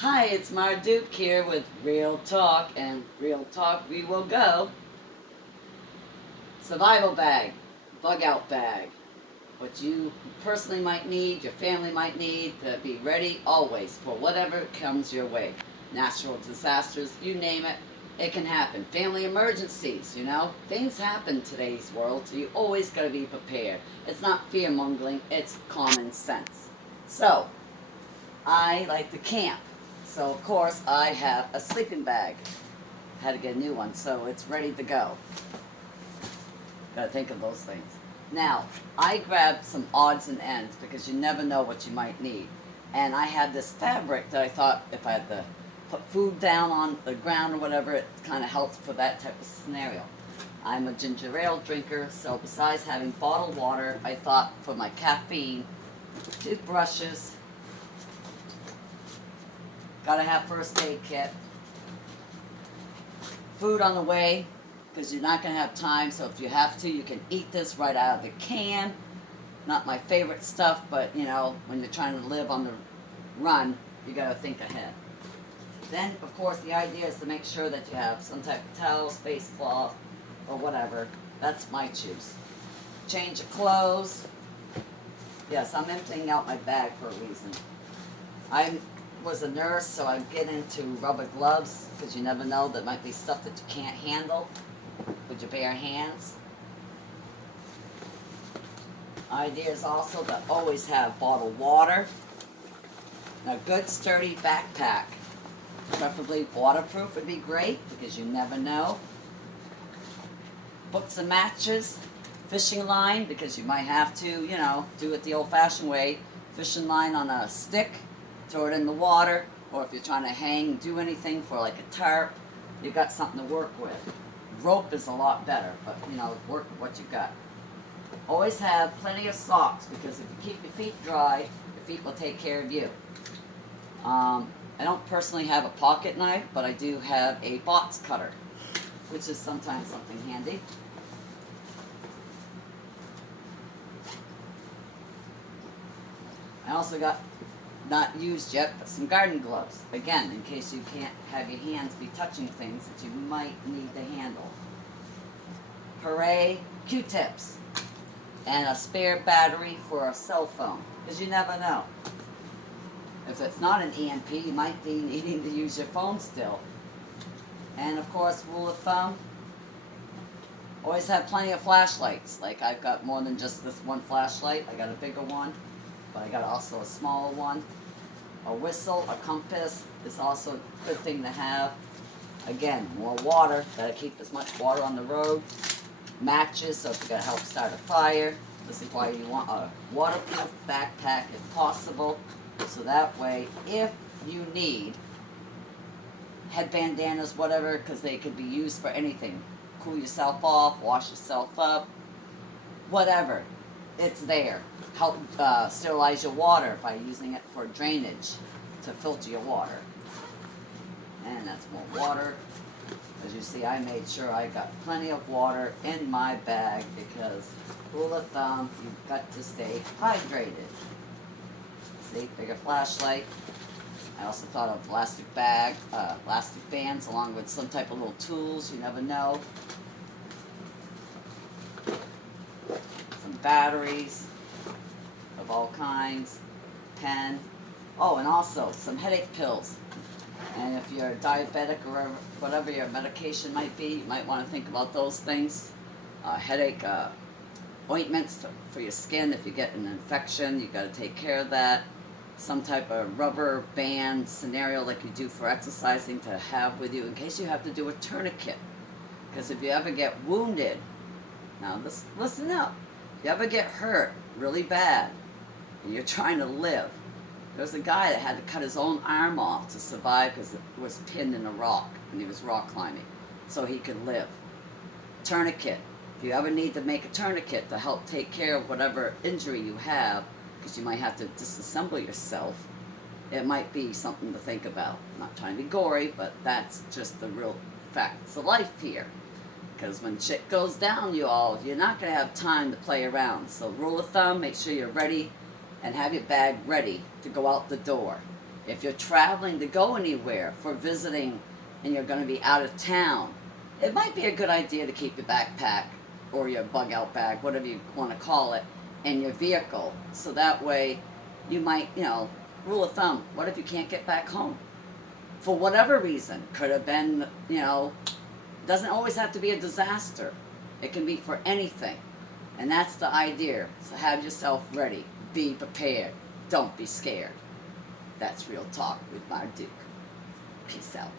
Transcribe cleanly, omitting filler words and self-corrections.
Hi, it's MaDuke here with Real Talk, and Real Talk we will go. Survival bag, bug out bag. What you personally might need, your family might need, to be ready always for whatever comes your way. Natural disasters, you name it, it can happen. Family emergencies, things happen in today's world, so you always got to be prepared. It's not fear mongering, it's common sense. So, I like to camp. So of course I have a sleeping bag. Had to get a new one, so it's ready to go. Gotta think of those things. Now, I grabbed some odds and ends because you never know what you might need. And I had this fabric that I thought if I had to put food down on the ground or whatever, it kind of helps for that type of scenario. I'm a ginger ale drinker, so besides having bottled water, I thought for my caffeine, toothbrushes, gotta have first aid kit. Food on the way, because you're not gonna have time, so if you have to, you can eat this right out of the can. Not my favorite stuff, but when you're trying to live on the run, you gotta think ahead. Then, of course, the idea is to make sure that you have some type of towels, face cloth, or whatever. That's my choice. Change of clothes. Yes, I'm emptying out my bag for a reason. I was a nurse, so I get into rubber gloves because you never know, there might be stuff that you can't handle with your bare hands. Idea is also to always have bottled water, and a good sturdy backpack. Preferably waterproof would be great because you never know. Books and matches, fishing line because you might have to, do it the old-fashioned way. Fishing line on a stick, throw it in the water, or if you're trying to do anything for like a tarp, you got something to work with. Rope is a lot better, but work with what you got. Always have plenty of socks because if you keep your feet dry, your feet will take care of you. I don't personally have a pocket knife, but I do have a box cutter, which is sometimes something handy. I also got, not used yet, but some garden gloves. Again, in case you can't have your hands be touching things that you might need to handle. Hooray, Q-tips. And a spare battery for a cell phone, because you never know. If it's not an EMP, you might be needing to use your phone still. And of course, rule of thumb, always have plenty of flashlights. Like I've got more than just this one flashlight. I got a bigger one, but I got also a smaller one. A whistle, a compass is also a good thing to have. Again, more water. Gotta keep as much water on the road. Matches, so if you gotta help start a fire. This is why you want a waterproof backpack if possible. So that way, if you need head bandanas, whatever, because they could be used for anything. Cool yourself off, wash yourself up, whatever. It's there. Help sterilize your water by using it for drainage to filter your water. And that's more water. As you see, I made sure I got plenty of water in my bag because, rule of thumb, you've got to stay hydrated. See, bigger flashlight. I also thought of elastic bands along with some type of little tools, you never know. Some batteries of all kinds, pen. Oh, and also some headache pills. And if you're diabetic or whatever your medication might be, you might want to think about those things. Headache ointments for your skin. If you get an infection, you got to take care of that. Some type of rubber band scenario like you do for exercising to have with you in case you have to do a tourniquet. Because if you ever get wounded, now listen up, if you ever get hurt really bad and you're trying to live, there's a guy that had to cut his own arm off to survive because it was pinned in a rock and he was rock climbing so he could live. Tourniquet. If you ever need to make a tourniquet to help take care of whatever injury you have, because you might have to disassemble yourself, it might be something to think about. I'm not trying to be gory, but that's just the real facts of life here. Because when shit goes down, you're not going to have time to play around. So rule of thumb, make sure you're ready and have your bag ready to go out the door. If you're traveling to go anywhere for visiting and you're going to be out of town, it might be a good idea to keep your backpack or your bug out bag, whatever you want to call it, in your vehicle. So that way you might, rule of thumb, what if you can't get back home? For whatever reason. Could have been, doesn't always have to be a disaster. It can be for anything. And that's the idea. So have yourself ready. Be prepared. Don't be scared. That's Real Talk with MaDuke. Peace out.